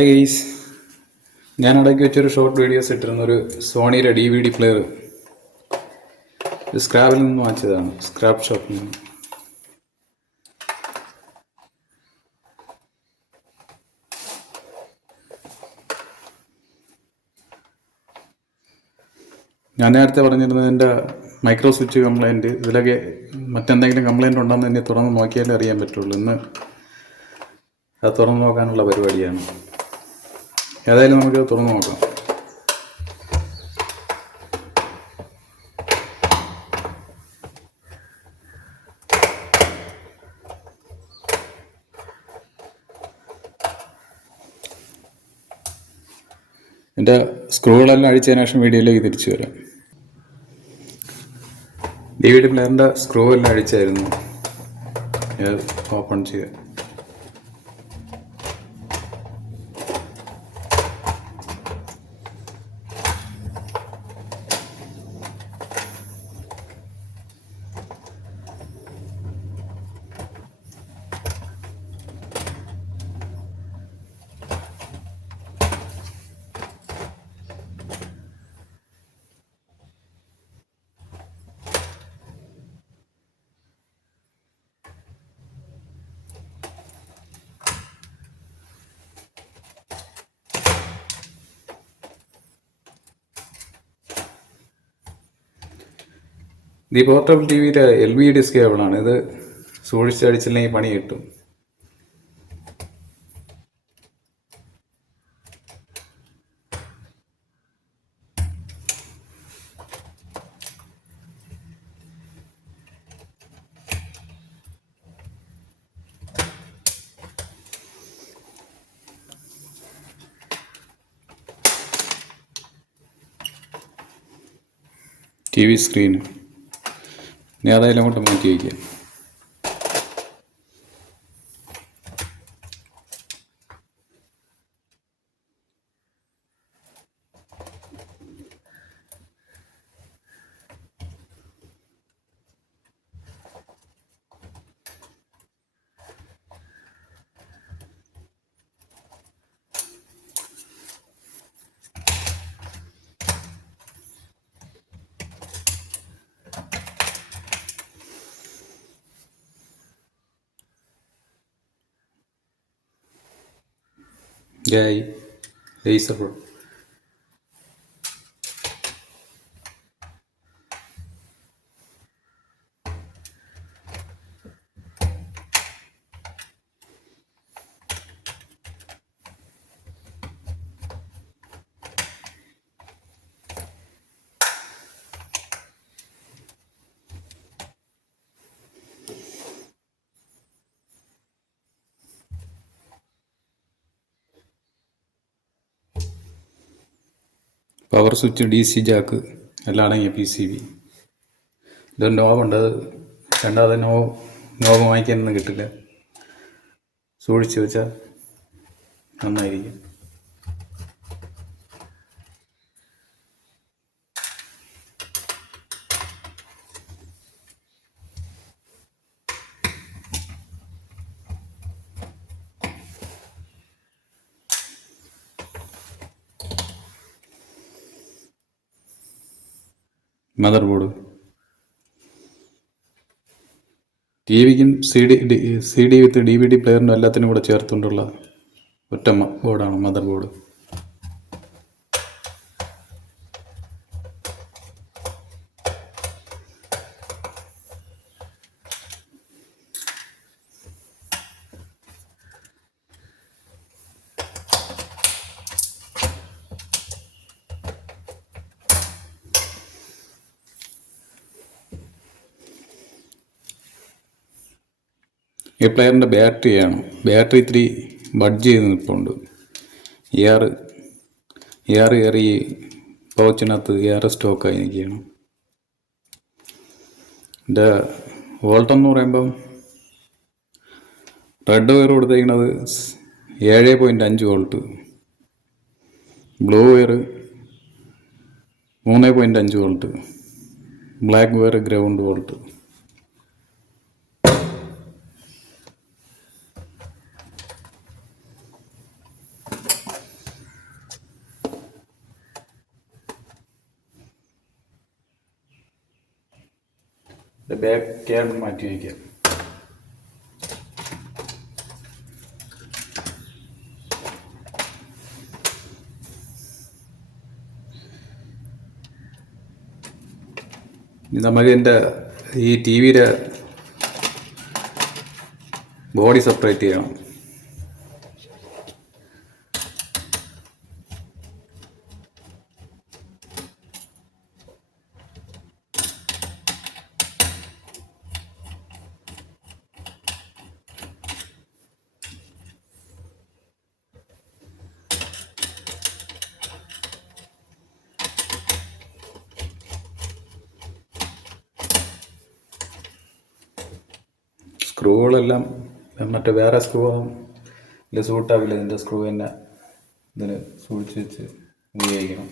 Hi guys, ഞാൻ ഇടയ്ക്ക് വെച്ചൊരു ഷോർട്ട് വീഡിയോസ് ഇട്ടിരുന്നൊരു സോണിയുടെ DVD പ്ലെയർ സ്ക്രാബിൽ നിന്ന് വാങ്ങിച്ചതാണ്, സ്ക്രാപ്പ് ഷോപ്പിൽ നിന്ന്. ഞാൻ നേരത്തെ പറഞ്ഞിരുന്നത് എൻ്റെ മൈക്രോ സ്വിച്ച് കംപ്ലൈൻറ്റ്, ഇതിലൊക്കെ മറ്റെന്തെങ്കിലും കംപ്ലൈൻറ്റ് ഉണ്ടോയെന്ന് എന്നെ തുറന്ന് നോക്കിയാലേ അറിയാൻ പറ്റുള്ളൂ. ഇന്ന് അത് തുറന്ന് നോക്കാനുള്ള പരിപാടിയാണ്. ഏതായാലും നമുക്ക് തുറന്ന് നോക്കാം. എൻ്റെ സ്ക്രൂകളെല്ലാം അഴിച്ചതിന് ശേഷം വീഡിയോയിലേക്ക് തിരിച്ചു വരാം. DVD പ്ലെയറിൻ്റെ സ്ക്രൂ എല്ലാം അഴിച്ചായിരുന്നു. ഓപ്പൺ ചെയ്യാം. ഇത് പോർട്ടബിൾ TVയുടെ LVD കേബിളാണ്. ഇത് സൂക്ഷിച്ചടിച്ചില്ലെങ്കിൽ പണി കിട്ടും. TV സ്ക്രീൻ ഇനി അതായാലും അങ്ങോട്ട് മാറ്റി വയ്ക്കുക. Laser power switch, DC Jack എല്ലാം അടങ്ങിയ PCB. ഇതൊരു നോബുണ്ട്. അത് രണ്ടാമത് നോബ് വാങ്ങിക്കാനൊന്നും കിട്ടില്ല. സൂക്ഷിച്ച് വെച്ചാൽ നന്നായിരിക്കും. മദർ ബോർഡ്, TVക്കും CD വിത്ത് DVD പ്ലെയറിനും എല്ലാത്തിനും കൂടെ ചേർത്തുകൊണ്ടുള്ള ഒറ്റ ബോർഡാണ് മദർ ബോർഡ്. ഈ പ്ലെയറിൻ്റെ ബാറ്ററിയാണ്. ബാറ്ററി ഇത്തിരി ബഡ്ജ് ചെയ്ത് നിൽപ്പുണ്ട്. എയർ കയറി പൗച്ചിനകത്ത് എയർ സ്റ്റോക്കായി നിൽക്കുകയാണ്. എൻ്റെ വോൾട്ടെന്ന് പറയുമ്പം റെഡ് വയർ കൊടുത്തേക്കുന്നത് 7.5 volt, blue wire 3.5 volt, black wire ground volt. Back cab മാറ്റി വയ്ക്കാം. ഇനി നമുക്ക് ഇതിൻ്റെ ഈ ടി വിയുടെ ബോഡി സെപ്പറേറ്റ് ചെയ്യണം. സ്ക്രൂകളെല്ലാം മറ്റേ വേറെ സ്ക്രൂ ഇതിൽ സൂട്ടാവില്ല. ഇതിൻ്റെ സ്ക്രൂ തന്നെ ഇതിൽ സൂക്ഷിച്ച് വെച്ച് ഉപയോഗിക്കണം.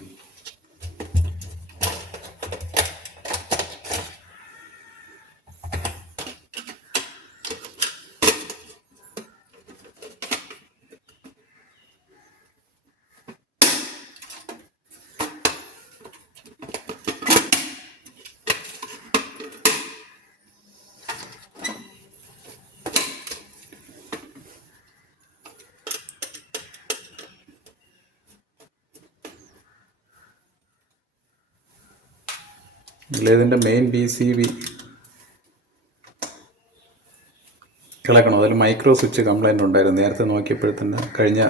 ഇതിൻ്റെ മെയിൻ PCB ഇളക്കണം. അതിൽ മൈക്രോ സ്വിച്ച് കംപ്ലൈൻറ്റ് ഉണ്ടായിരുന്നു. നേരത്തെ നോക്കിയപ്പോഴത്തന്നെ കഴിഞ്ഞ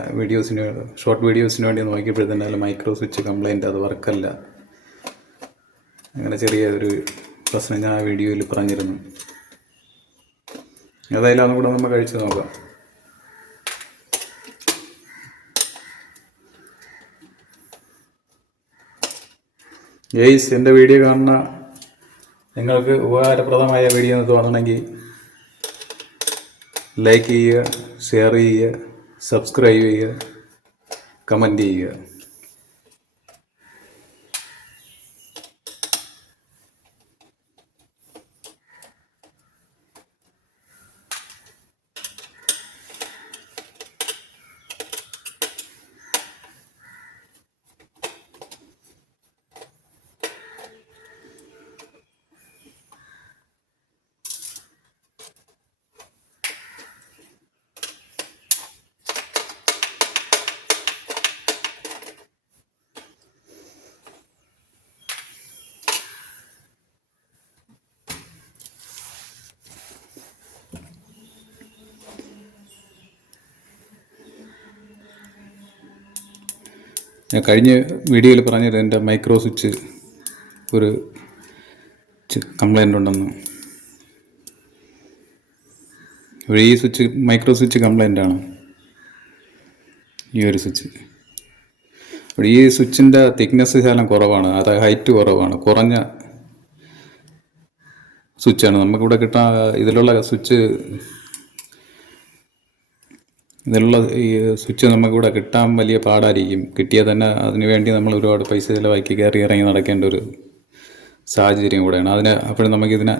ഷോർട്ട് വീഡിയോസിന് വേണ്ടി നോക്കിയപ്പോഴത്തന്നെ അതിൽ മൈക്രോ സ്വിച്ച് കംപ്ലൈൻറ്റ്, അത് വർക്കല്ല. അങ്ങനെ ചെറിയ ഒരു പ്രശ്നം ഞാൻ ആ വീഡിയോയിൽ പറഞ്ഞിരുന്നു. ഏതായാലും അതും കൂടെ നമ്മൾ കഴിച്ച് നോക്കാം. ഗെയ്സ്, എൻ്റെ വീഡിയോ കാണുന്ന നിങ്ങൾക്ക് ഉപകാരപ്രദമായ വീഡിയോ എന്ന് തോന്നണമെങ്കിൽ ലൈക്ക് ചെയ്യുക, ഷെയർ ചെയ്യുക, സബ്സ്ക്രൈബ് ചെയ്യുക, കമൻറ്റ് ചെയ്യുക. ഞാൻ കഴിഞ്ഞ വീഡിയോയിൽ പറഞ്ഞത് എൻ്റെ മൈക്രോ സ്വിച്ച് ഒരു കംപ്ലൈൻ്റ് ഉണ്ടെന്ന്. ഈ സ്വിച്ച് മൈക്രോ സ്വിച്ച് കംപ്ലൈൻ്റ് ആണ്, ഈ ഒരു സ്വിച്ച്. ഈ സ്വിച്ചിൻ്റെ തിക്നെസ് ശകലം കുറവാണ്, അതായത് ഹൈറ്റ് കുറവാണ്, കുറഞ്ഞ സ്വിച്ചാണ്. നമുക്കിവിടെ ഇതിലുള്ള ഈ സ്വിച്ച് നമുക്കിവിടെ കിട്ടാൻ വലിയ പാടായിരിക്കും. കിട്ടിയാൽ തന്നെ അതിന് വേണ്ടി നമ്മൾ ഒരുപാട് പൈസ ചിലവാക്കി കയറി ഇറങ്ങി നടക്കേണ്ട ഒരു സാഹചര്യം കൂടെയാണ്. അപ്പോഴും നമുക്കിതിനെ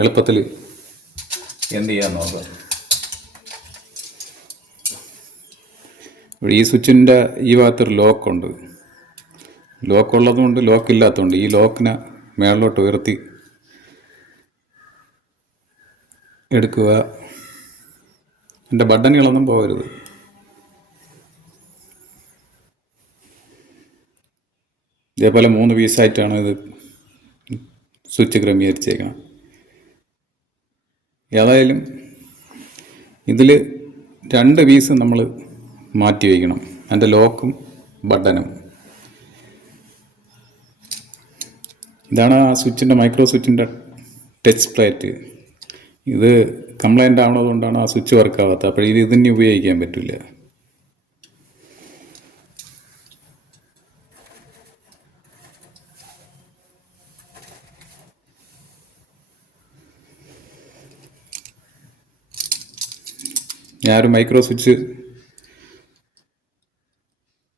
എളുപ്പത്തിൽ എന്ത് ചെയ്യാൻ നോക്കാം. ഈ സ്വിച്ചിൻ്റെ ഈ ഭാഗത്തൊരു ലോക്കുണ്ട്. ലോക്കുള്ളതുകൊണ്ട് ലോക്കില്ലാത്തതുകൊണ്ട് ഈ ലോക്കിനെ മേളിലോട്ട് ഉയർത്തി എടുക്കുക. എൻ്റെ ബട്ടണുകളൊന്നും പോകരുത്. ഇതേപോലെ 3 പീസായിട്ടാണ് ഇത് സ്വിച്ച് ക്രമീകരിച്ചേക്കണം. ഏതായാലും ഇതിൽ 2 പീസ് നമ്മൾ മാറ്റി വയ്ക്കണം, അതിൻ്റെ ലോക്കും ബട്ടനും. ഇതാണ് ആ സ്വിച്ചിൻ്റെ മൈക്രോ സ്വിച്ചിൻ്റെ ടച്ച് പ്ലേറ്റ്. ഇത് കംപ്ലൈൻ്റ് ആവുന്നതുകൊണ്ടാണ് ആ സ്വിച്ച് വർക്കാവാത്തത്. അപ്പോൾ ഇതിന് ഉപയോഗിക്കാൻ പറ്റില്ല. ഞാനൊരു മൈക്രോ സ്വിച്ച്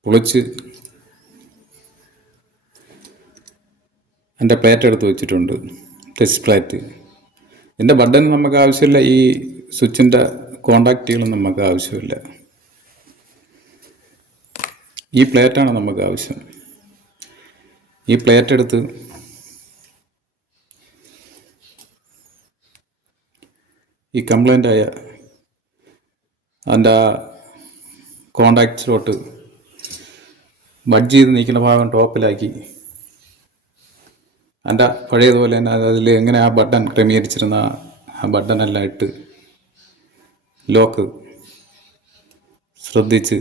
പൊളിച്ച് എൻ്റെ പ്ലേറ്റ് എടുത്ത് വെച്ചിട്ടുണ്ട്, ടച്ച് പ്ലേറ്റ്. ഇതിൻ്റെ ബട്ടൺ നമുക്ക് ആവശ്യമില്ല, ഈ സ്വിച്ചിൻ്റെ കോണ്ടാക്റ്റുകളും നമുക്ക് ആവശ്യമില്ല. ഈ പ്ലേറ്റാണ് നമുക്ക് ആവശ്യം. ഈ പ്ലേറ്റ് എടുത്ത് ഈ കംപ്ലൈൻ്റ് ആയ അതിൻ്റെ കോണ്ടാക്ട് സ്ലോട്ട് ബഡ്ജ് ചെയ്ത് നിൽക്കുന്ന ഭാഗം ടോപ്പിലാക്കി എൻ്റെ പഴയതുപോലെ തന്നെ അതിൽ എങ്ങനെ ആ ബട്ടൺ ക്രമീകരിച്ചിരുന്ന ആ ബട്ടണെല്ലാം ഇട്ട് ലോക്ക് ശ്രദ്ധിച്ച്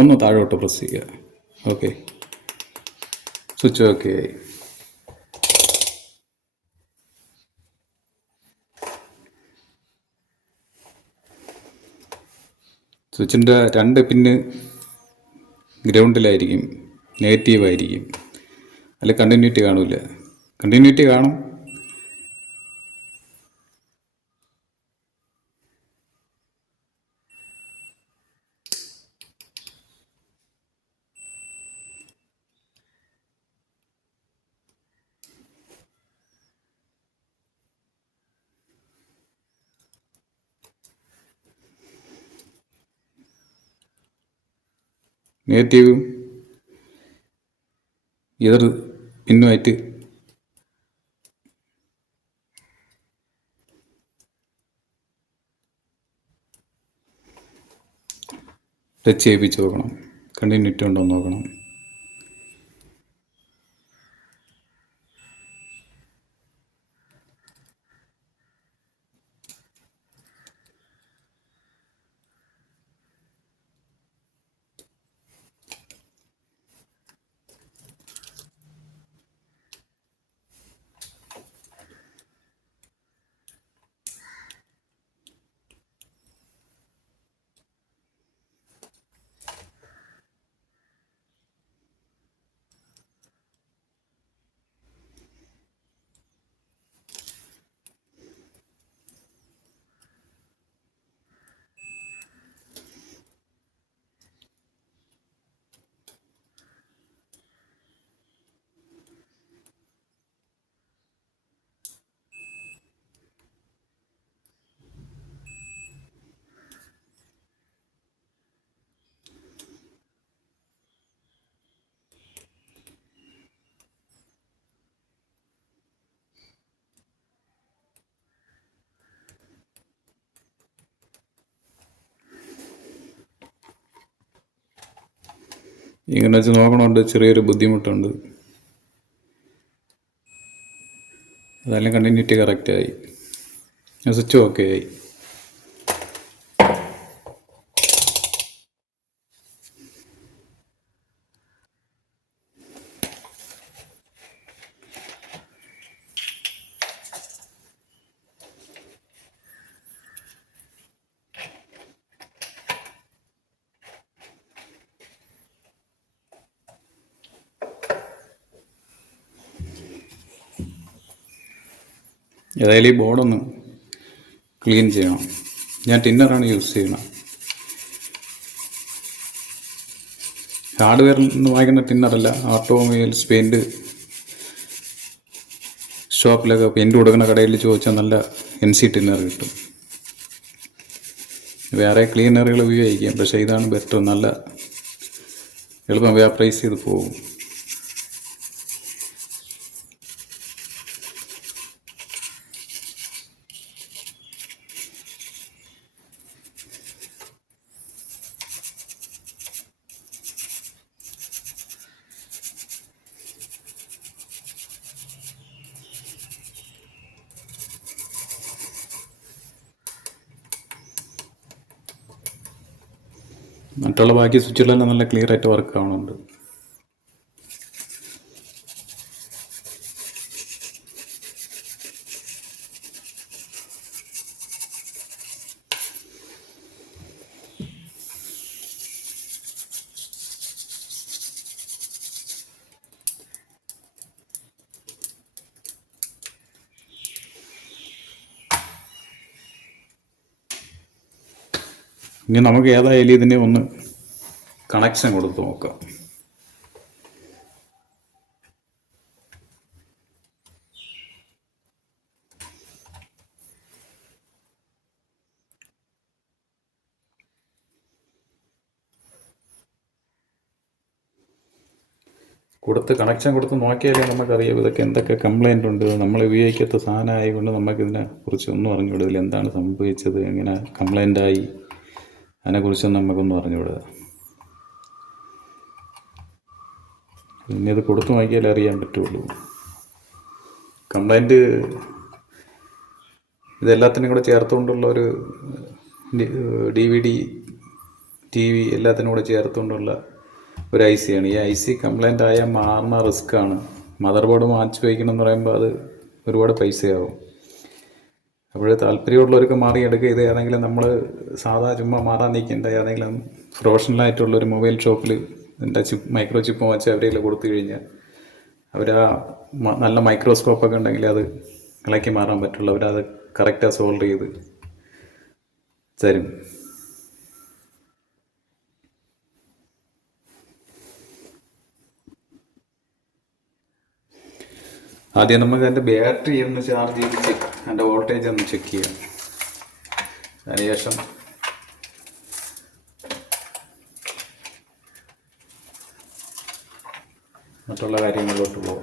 ഒന്ന് താഴോട്ട് പ്രസ് ചെയ്യുക. ഓക്കെ, സ്വിച്ച് ഓക്കെ ആയി. സ്വിച്ചിൻ്റെ 2 പിന്ന് ഗ്രൗണ്ടിലായിരിക്കും, നെഗറ്റീവായിരിക്കും. അതിൽ കണ്ടിന്യൂറ്റി കാണില്ല. കണ്ടിന്യൂറ്റി കാണും, നെഗറ്റീവും എതിർ പിന്നുമായിട്ട് ടച്ച് ചെയ്യിപ്പിച്ച് നോക്കണം. കണ്ടിന്യൂറ്റി ഉണ്ടോ എന്ന് നോക്കണം. ഇങ്ങനെ വെച്ച് നോക്കണമുണ്ട്, ചെറിയൊരു ബുദ്ധിമുട്ടുണ്ട്. അതെല്ലാം കണ്ടിന്യൂറ്റി കറക്റ്റായി, സ്വിച്ച് ഓക്കെ ആയി. ഏതായാലും ഈ ബോർഡൊന്ന് ക്ലീൻ ചെയ്യണം. ഞാൻ ടിന്നറാണ് യൂസ് ചെയ്യുന്നത്. ഹാർഡ്വെയറിൽ നിന്ന് വാങ്ങിക്കുന്ന ടിന്നറല്ല, ഓട്ടോമൊബൈൽസ് പെയിൻറ്റ് ഷോപ്പിലൊക്കെ പെയിൻറ്റ് കൊടുക്കുന്ന കടയിൽ ചോദിച്ചാൽ നല്ല NC ടിന്നർ കിട്ടും. വേറെ ക്ലീനറുകൾ ഉപയോഗിക്കാം, പക്ഷേ ഇതാണ് ബെറ്റർ. നല്ല എളുപ്പം വേപ്പറൈസ് ചെയ്ത് പോകും. മറ്റുള്ള ബാക്കി സ്വിച്ചുകളെല്ലാം നല്ല ക്ലിയർ ആയിട്ട് വർക്ക് ആവുന്നുണ്ട്. ഇനി നമുക്ക് ഏതായാലും ഇതിനെ ഒന്ന് കണക്ഷൻ കൊടുത്ത് നോക്കാം. കണക്ഷൻ കൊടുത്ത് നോക്കിയാലേ നമുക്കറിയാം ഇതൊക്കെ എന്തൊക്കെ കംപ്ലൈൻ്റ് ഉണ്ട്. നമ്മൾ ഉപയോഗിക്കാത്ത സാധനം ആയതുകൊണ്ട് നമുക്കിതിനെ കുറിച്ച് ഒന്നും അറിഞ്ഞുകൂടാ. ഇതിൽ എന്താണ് സംഭവിച്ചത്, എങ്ങനെ കംപ്ലൈൻ്റായി, അതിനെക്കുറിച്ചൊന്നും നമുക്കൊന്നും അറിഞ്ഞുകൂടാ. പിന്നെ ഇത് കൊടുത്ത് നോക്കിയാലേ അറിയാൻ പറ്റുള്ളൂ. കംപ്ലൈൻറ്റ് ഇതെല്ലാത്തിനും കൂടെ ചേർത്തുകൊണ്ടുള്ള ഒരു DVD, TV എല്ലാത്തിനും കൂടെ ചേർത്തുകൊണ്ടുള്ള ഒരു IC ആണ്. ഈ IC കംപ്ലൈൻ്റ് ആയാൽ മാറുന്ന റിസ്ക്കാണ്. മദർ ബോർഡ് മാറ്റി വയ്ക്കണം എന്ന് പറയുമ്പോൾ അത് ഒരുപാട് പൈസയാവും. അപ്പോൾ താല്പര്യമുള്ളവർക്ക് മാറിയെടുക്കുക. ഇത് ഏതെങ്കിലും നമ്മൾ സാധാ ചുമ്മാ മാറാൻ നിൽക്കേണ്ട ഏതെങ്കിലും പ്രൊഫഷണലായിട്ടുള്ളൊരു മൊബൈൽ ഷോപ്പിൽ ഇതിൻ്റെ മൈക്രോ ചിപ്പ് വെച്ച് അവരെല്ലാം കൊടുത്തു കഴിഞ്ഞാൽ അവരാ നല്ല മൈക്രോസ്കോപ്പൊക്കെ ഉണ്ടെങ്കിൽ അത് ഇളക്കി മാറാൻ പറ്റുള്ളൂ. അവരത് കറക്റ്റായി സോൾവ് ചെയ്ത് തരും. ആദ്യം നമുക്ക് അതിൻ്റെ ബാറ്ററി ഒന്ന് ചാർജ് ചെയ്തിട്ട് അതിൻ്റെ വോൾട്ടേജ് ഒന്ന് ചെക്ക് ചെയ്യാം. അതിനുശേഷം മറ്റുള്ള കാര്യങ്ങളിലോട്ട് പോകും.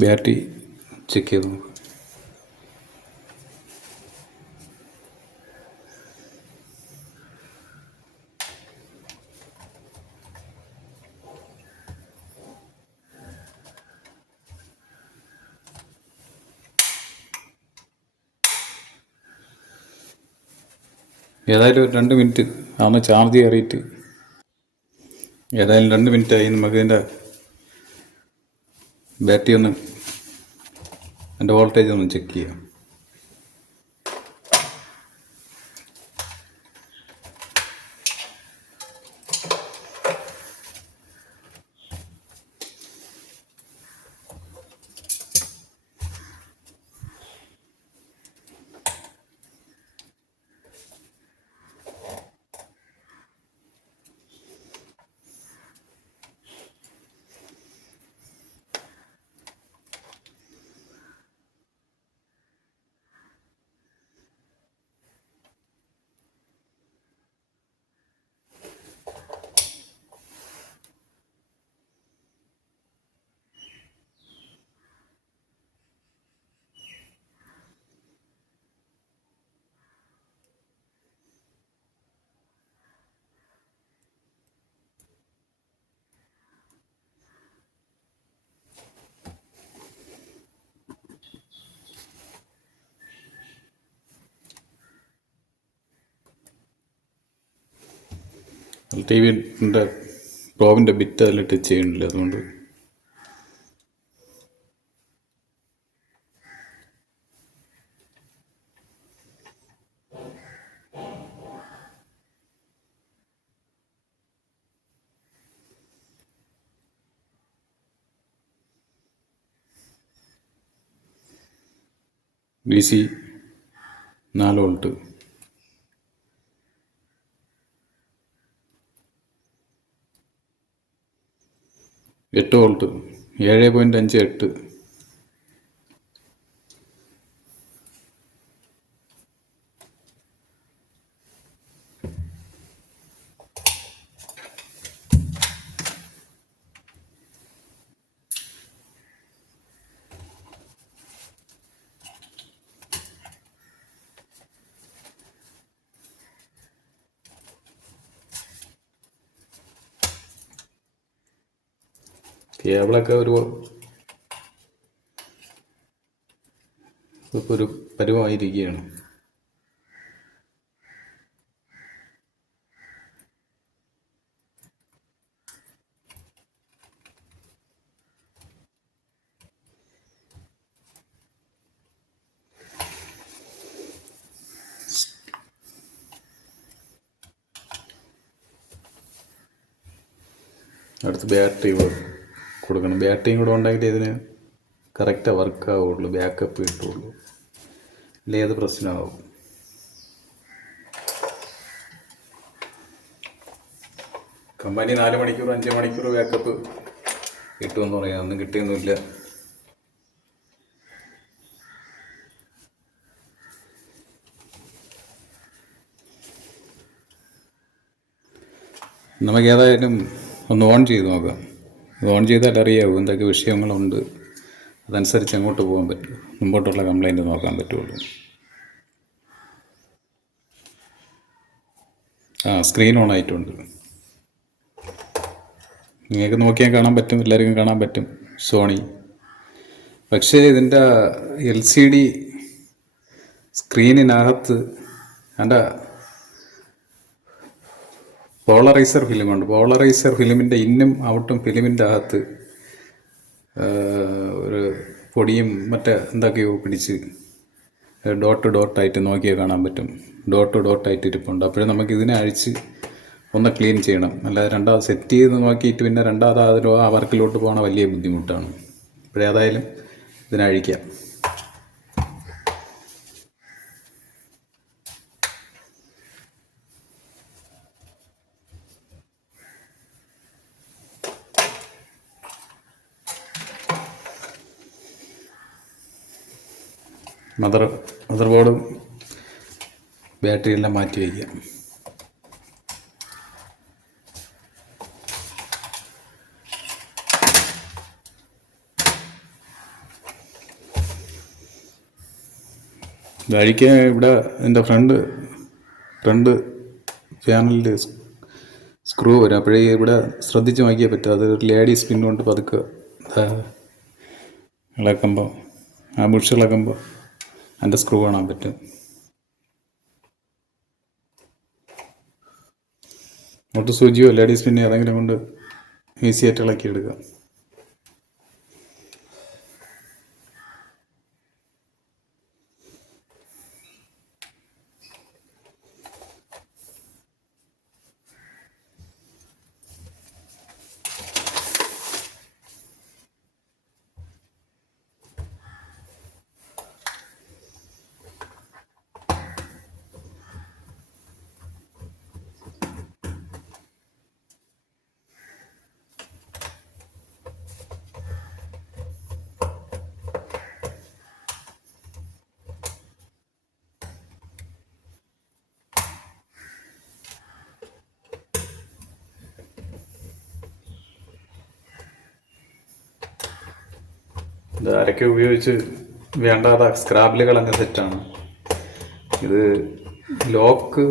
ബാറ്ററി ചെക്ക് ചെയ്ത് നോക്കാം. ഏതായാലും 2 മിനിറ്റ് അതൊന്ന് ചാർജ് കയറിയിട്ട് ഏതായാലും 2 മിനിറ്റായി. നമുക്കിതിൻ്റെ ബാറ്ററി ഒന്ന് അതിൻ്റെ വോൾട്ടേജ് ഒന്ന് ചെക്ക് ചെയ്യാം. TV-ൻ്റെ പ്രോബിൻ്റെ ബിറ്റ് അതിൽ ടച്ച് ചെയ്യണില്ല. അതുകൊണ്ട് DC 4 വോൾട്ട്, 8 വോൾട്ട്, 7.58. കേബിളൊക്കെ ഇപ്പോൾ ഒരു പരുവമായിരിക്കുകയാണ്. അടുത്ത് ബാറ്ററി കൊടുക്കണം. ബാറ്ററിയും കൂടെ ഉണ്ടെങ്കിൽ ഇതിന് കറക്റ്റാണ് വർക്കാവുള്ളൂ, ബാക്കപ്പ് കിട്ടുള്ളൂ, ഇല്ലേ അത് പ്രശ്നമാവും. കമ്പനി 4 മണിക്കൂർ 5 മണിക്കൂർ ബാക്കപ്പ് കിട്ടുമെന്ന് പറയാം, ഒന്നും കിട്ടിയൊന്നുമില്ല. നമുക്ക് ഏതായാലും ഒന്ന് ഓൺ ചെയ്ത് നോക്കാം. ഓൺ ചെയ്താൽ അറിയാവും എന്തൊക്കെ വിഷയങ്ങളുണ്ട്, അതനുസരിച്ച് അങ്ങോട്ട് പോകാൻ പറ്റും, മുമ്പോട്ടുള്ള കംപ്ലൈൻറ്റ് നോക്കാൻ പറ്റുള്ളൂ. സ്ക്രീൻ ഓൺ ആയിട്ടുണ്ട്, നിങ്ങൾക്ക് നോക്കിയാൽ കാണാൻ പറ്റും, എല്ലാവർക്കും കാണാൻ പറ്റും സോണി. പക്ഷേ ഇതിൻ്റെ LCD സ്ക്രീനിനകത്ത് എൻ്റെ പോളറൈസർ ഫിലിമുണ്ട്. പോളറൈസർ ഫിലിമിൻ്റെ ഇന്നും ഔട്ടും ഫിലിമിൻ്റെ അകത്ത് ഒരു പൊടിയും മറ്റേ എന്തൊക്കെയോ പിടിച്ച് ഡോട്ടായിട്ട് നോക്കിയാൽ കാണാൻ പറ്റും, ഡോട്ടായിട്ട് ഇരിപ്പുണ്ട്. അപ്പോഴും നമുക്ക് ഇതിനെ അഴിച്ച് ഒന്ന് ക്ലീൻ ചെയ്യണം, അല്ലാതെ രണ്ടാമത് സെറ്റ് ചെയ്ത് നോക്കിയിട്ട് പിന്നെ രണ്ടാമത് ആ വർക്കിലോട്ട് പോകണ വലിയ ബുദ്ധിമുട്ടാണ്. അപ്പോഴേതായാലും ഇതിനഴിക്കാം. മദർ ബോർഡും ബാറ്ററിയെല്ലാം മാറ്റി വയ്ക്കാം. അഴിക്കാൻ ഇവിടെ എൻ്റെ ഫ്രണ്ട് പാനലിൽ സ്ക്രൂ വരും. അപ്പോഴേ ഇവിടെ ശ്രദ്ധിച്ച് നോക്കിയാൽ പറ്റും, അത് ലേഡീസ് പിൻ കൊണ്ട് പതുക്കെ ഇളക്കുമ്പോൾ ആ ബുഷ് ഇളക്കുമ്പോൾ അതിൻ്റെ സ്ക്രൂ കാണാൻ പറ്റും. ഒട്ട് സൂചിയോ ലേഡീസ് പിന്നെ ഏതെങ്കിലും കൊണ്ട് ഈസിയായിട്ട് ഇളക്കിയെടുക്കാം. ഇത് അരയ്ക്ക ഉപയോഗിച്ച് വേണ്ടാത്ത സ്ക്രാബിൽ കളഞ്ഞ സെറ്റാണ് ഇത്. ലോക്ക്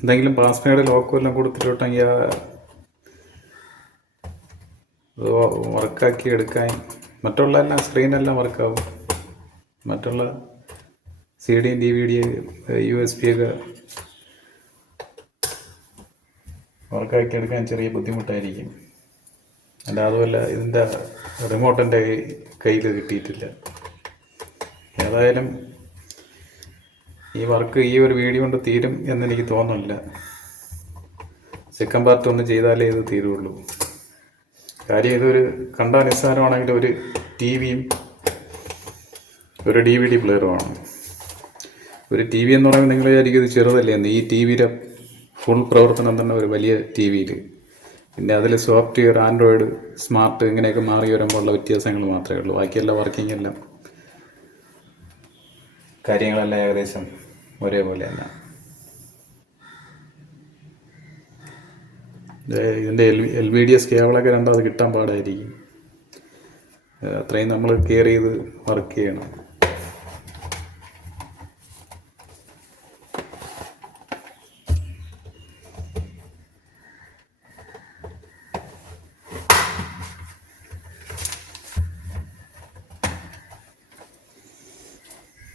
എന്തെങ്കിലും പാസ്വേഡ് ലോക്കും എല്ലാം കൊടുത്തിട്ടുണ്ടെങ്കിൽ വർക്കാക്കി എടുക്കാൻ മറ്റുള്ള എല്ലാം സ്ക്രീനെല്ലാം വർക്കാവും. മറ്റുള്ള CD DVD USB ഒക്കെ വർക്കാക്കി എടുക്കാൻ ചെറിയ ബുദ്ധിമുട്ടായിരിക്കും. അല്ല അതുമല്ല ഇതിൻ്റെ റിമോട്ട് എൻ്റെ കയ്യിൽ കിട്ടിയിട്ടില്ല. ഏതായാലും ഈ വർക്ക് ഈ ഒരു വീഡിയോ കൊണ്ട് തീരും എന്നെനിക്ക് തോന്നുന്നില്ല. സെക്കൻഡ് പാർട്ട് ഒന്ന് ചെയ്താലേ ഇത് തീരുള്ളൂ. കാര്യം ഇതൊരു കണ്ടാൽ നിസ്സാരമാണെങ്കിൽ ഒരു TV-യും ഒരു DVD പ്ലെയറുമാണ്. ഒരു TV എന്ന് പറയുമ്പോൾ നിങ്ങൾ വിചാരിക്കും ഇത് ചെറുതല്ലേ എന്ന്. ഈ TV-യുടെ ഫുൾ പ്രവർത്തനം തന്നെ ഒരു വലിയ TV-യിൽ. പിന്നെ അതിൽ സോഫ്റ്റ്വെയർ ആൻഡ്രോയിഡ് സ്മാർട്ട് ഇങ്ങനെയൊക്കെ മാറി വരുമ്പോഴുള്ള വ്യത്യാസങ്ങൾ മാത്രമേ ഉള്ളൂ. ബാക്കിയെല്ലാം വർക്കിംഗ് എല്ലാം കാര്യങ്ങളെല്ലാം ഏകദേശം ഒരേപോലെ തന്നെ. ഇതിൻ്റെ LVDS കേബിളൊക്കെ രണ്ടാമത് കിട്ടാൻ പാടായിരിക്കും. അത്രയും നമ്മൾ കെയർ ചെയ്ത് വർക്ക് ചെയ്യണം.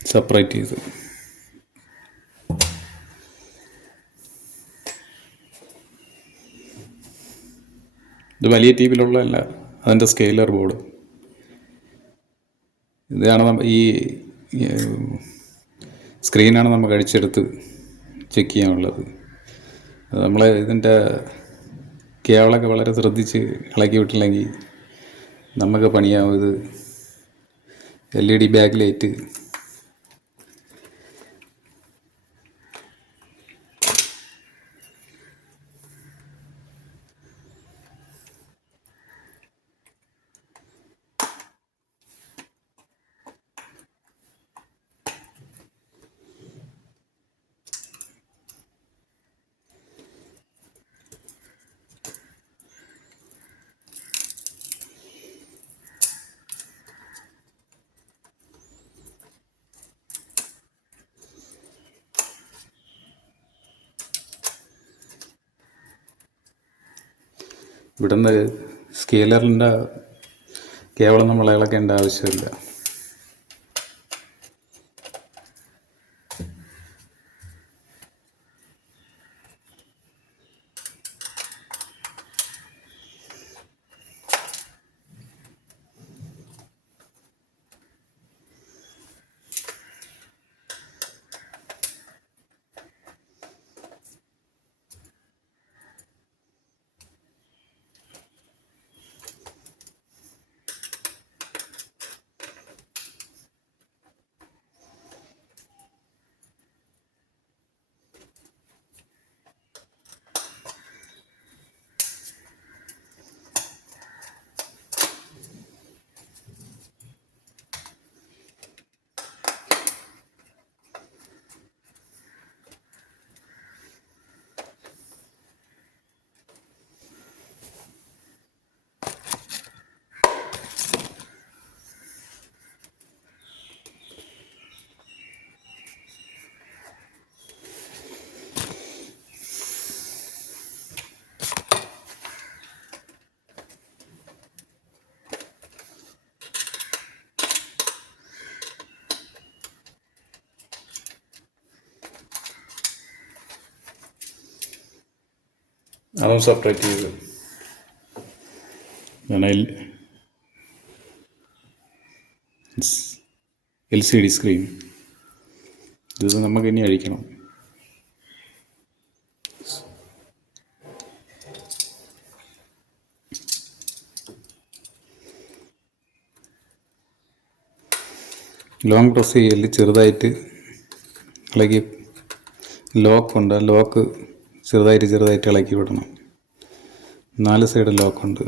സെപ്പറേറ്റ് ചെയ്ത് ഇത് വലിയ TV-യിലുള്ളതല്ല, അതിൻ്റെ സ്കെയിലർ ബോർഡ്. ഇതാണ് ഈ സ്ക്രീനാണ് നമുക്ക് അടിച്ചെടുത്ത് ചെക്ക് ചെയ്യാനുള്ളത്. നമ്മൾ ഇതിൻ്റെ കേബിളൊക്കെ വളരെ ശ്രദ്ധിച്ച് ഇളക്കി വിട്ടില്ലെങ്കിൽ നമുക്ക് പണിയാവും. ഇത് LED ബാക്ക് ലൈറ്റ്. ഇവിടുന്ന് സ്കെയിലറിൻ്റെ കേവലം നമ്മൾ ഇളക്കേണ്ട ആവശ്യമില്ല. അതും സെപ്പറേറ്റ് ചെയ്ത് LCD സ്ക്രീൻ. ഇത് നമുക്ക് ഇനി അഴിക്കണം. ലോങ് പ്രസ് ചെയ്യല് ചെറുതായിട്ട് ഇളക്കി. ലോക്കുണ്ട്, ലോക്ക് ചെറുതായിട്ട് ഇളക്കി വിടണം. 4 സൈഡ് ലോക്കുണ്ട്.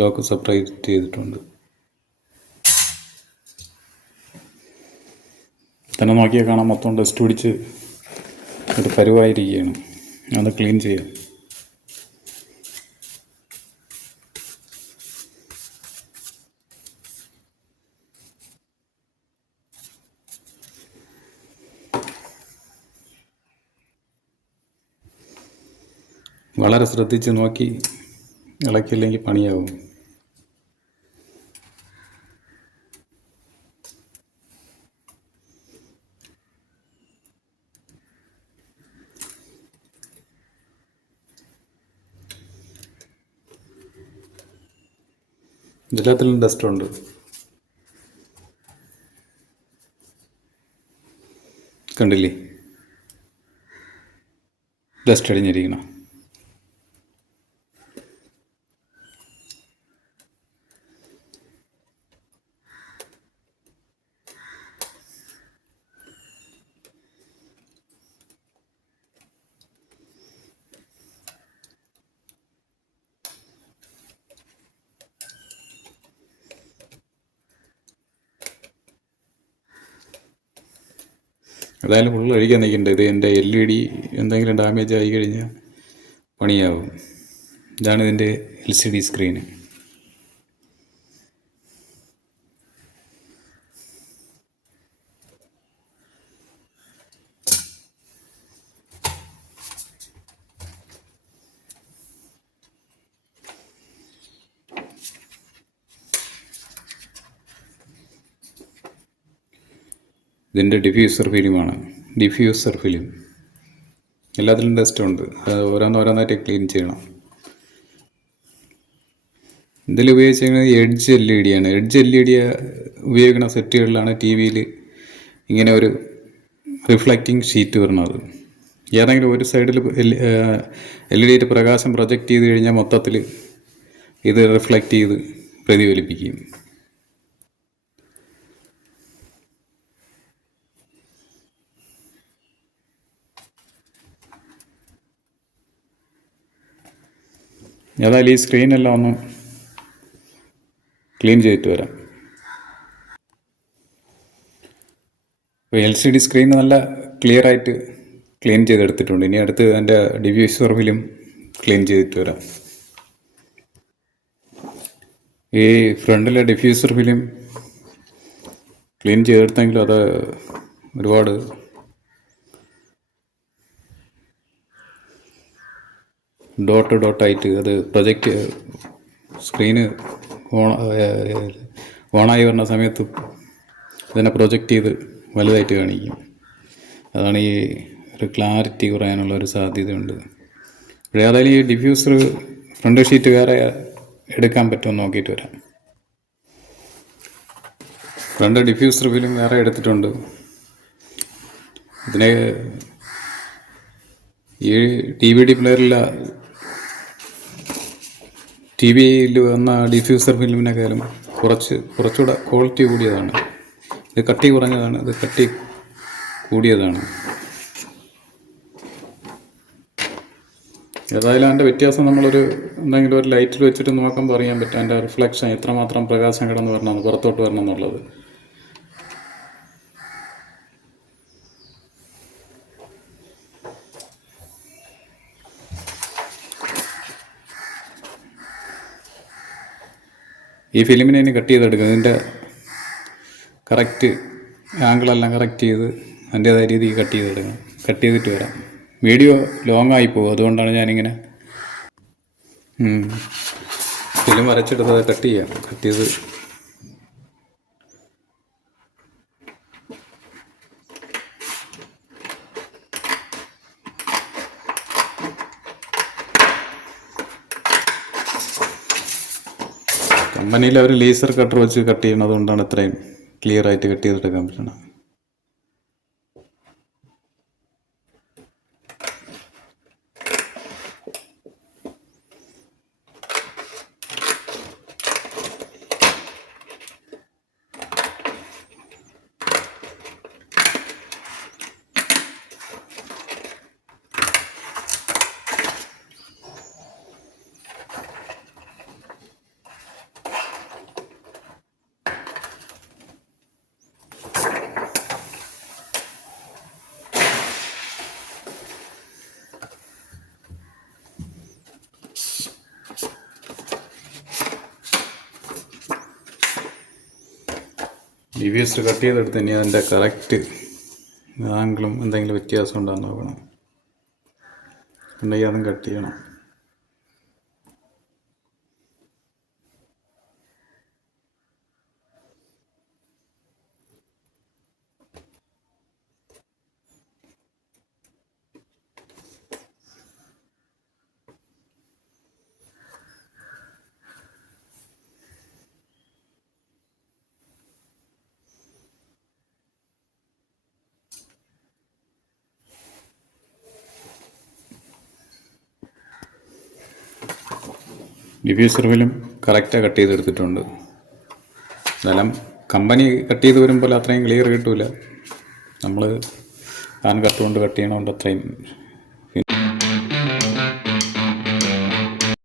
ലോക്ക് സെപ്പറേറ്റ് ചെയ്തിട്ടുണ്ട്. തന്നെ നോക്കിയാൽ കാണാം മൊത്തം ഡസ്റ്റ് പിടിച്ച് ഒരു പരുവായിരിക്കുകയാണ്. അത് ക്ലീൻ ചെയ്യാം. വളരെ ശ്രദ്ധിച്ച് നോക്കി ഇളക്കിയില്ലെങ്കിൽ പണിയാവും. എല്ലാത്തിലും ഡസ്റ്റുണ്ട്. കണ്ടില്ലേ, ഡസ്റ്റ് അടിഞ്ഞിരിക്കണം. ഏതായാലും ഫുള്ള് അഴിക്കാൻ നിൽക്കണ്ട. ഇത് എൻ്റെ LED എന്തെങ്കിലും ഡാമേജ് ആയി കഴിഞ്ഞാൽ പണിയാവും. ഇതാണ് ഇതിൻ്റെ LCD സ്ക്രീന്. ഇതിൻ്റെ ഡിഫ്യൂസർ ഫിലിമാണ്. ഡിഫ്യൂസർ ഫിലിം എല്ലാത്തിലും ടെസ്റ്റുണ്ട്. അത് ഓരോന്നോരോന്നായിട്ട് ക്ലീൻ ചെയ്യണം. ഇതിൽ ഉപയോഗിച്ചിരിക്കുന്നത് എഡ്ജ് LED ആണ്. എഡ്ജ് LED ഉപയോഗിക്കുന്ന സെറ്റുകളിലാണ് ടി വിയിൽ ഇങ്ങനെ ഒരു റിഫ്ലക്റ്റിംഗ് ഷീറ്റ് വരുന്നത്. ഏതെങ്കിലും ഒരു സൈഡിൽ LED പ്രകാശം പ്രൊജക്റ്റ് ചെയ്ത് കഴിഞ്ഞാൽ മൊത്തത്തിൽ ഇത് റിഫ്ലക്റ്റ് ചെയ്ത് പ്രതിഫലിപ്പിക്കും. ഏതായാലും ഈ സ്ക്രീനെല്ലാം ഒന്ന് ക്ലീൻ ചെയ്തിട്ട് വരാം. ഇപ്പോൾ LCD സ്ക്രീൻ നല്ല ക്ലിയർ ആയിട്ട് ക്ലീൻ ചെയ്തെടുത്തിട്ടുണ്ട്. ഇനി അടുത്ത് എൻ്റെ ഡിഫ്യൂസർ ഫിലിം ക്ലീൻ ചെയ്തിട്ട് വരാം. ഈ ഫ്രണ്ടിലെ ഡിഫ്യൂസർ ഫിലിം ക്ലീൻ ചെയ്തെടുത്തെങ്കിലും അത് ഒരുപാട് ഡോട്ടായിട്ട് അത് പ്രൊജക്റ്റ് സ്ക്രീന് ഓണായി വരുന്ന സമയത്ത് ഇതിനെ പ്രൊജക്റ്റ് ചെയ്ത് വലുതായിട്ട് കാണിക്കും. അതാണ് ഈ ഒരു ക്ലാരിറ്റി കുറയാനുള്ള ഒരു സാധ്യതയുണ്ട്. പക്ഷേ ഏതായാലും ഈ ഡിഫ്യൂസർ ഫ്രണ്ട് ഷീറ്റ് വേറെ എടുക്കാൻ പറ്റുമെന്ന് നോക്കിയിട്ട് വരാം. ഫ്രണ്ട് ഡിഫ്യൂസർ ഫിലിം വേറെ എടുത്തിട്ടുണ്ട്. ഇതിനെ ഈ DVD പ്ലെയറിൽ TV-യിൽ വന്ന ഡിഫ്യൂസർ ഫിലിമിനേക്കാളും കുറച്ചുകൂടെ ക്വാളിറ്റി കൂടിയതാണ്. ഇത് കട്ടി കുറഞ്ഞതാണ്, ഇത് കട്ടി കൂടിയതാണ്. ഏതായാലും അതിൻ്റെ വ്യത്യാസം നമ്മളൊരു എന്തെങ്കിലും ഒരു ലൈറ്റിൽ വെച്ചിട്ട് നോക്കുമ്പോൾ അറിയാൻ പറ്റും. അതിൻ്റെ റിഫ്ലക്ഷൻ എത്രമാത്രം പ്രകാശം കിടന്ന് വരണം, പുറത്തോട്ട് വരണം എന്നുള്ളത്. ഈ ഫിലിമിനെ ഇനി കട്ട് ചെയ്തെടുക്കുക. ഇതിൻ്റെ കറക്റ്റ് ആംഗിളെല്ലാം കറക്റ്റ് ചെയ്ത് അതിൻ്റേതായ രീതിയിൽ കട്ട് ചെയ്തെടുക്കണം. കട്ട് ചെയ്തിട്ട് വരാം. വീഡിയോ ലോങ് ആയി പോകും, അതുകൊണ്ടാണ് ഞാനിങ്ങനെ ഫിലിം വരച്ചെടുത്തത് കട്ട് ചെയ്യാം. കട്ട് ചെയ്ത് കമ്പനിയിൽ അവർ ലേസർ കട്ടർ വെച്ച് കട്ട് ചെയ്യണത് കൊണ്ടാണ് ഇത്രയും ക്ലിയർ ആയിട്ട് കട്ട് ചെയ്തെടുക്കാൻ പറ്റണം. ഡിവ്യൂസ് കട്ട് ചെയ്തെടുത്ത് ഇനി അതിൻ്റെ കറക്റ്റ് ആംഗിളും എന്തെങ്കിലും വ്യത്യാസം ഉണ്ടോയെന്ന് നോക്കണം. ഉണ്ടെങ്കിൽ അതും കട്ട് ചെയ്യണം. ഡിഫ്യൂസർ ഫിലിം കറക്റ്റായി കട്ട് ചെയ്തെടുത്തിട്ടുണ്ട്. എന്നാലും കമ്പനി കട്ട് ചെയ്ത് വരുമ്പോൾ അത്രയും ക്ലിയർ കിട്ടില്ല. നമ്മൾ ഹാൻഡ് കട്ട് കൊണ്ട് കട്ട് ചെയ്യണതുകൊണ്ട് അത്രയും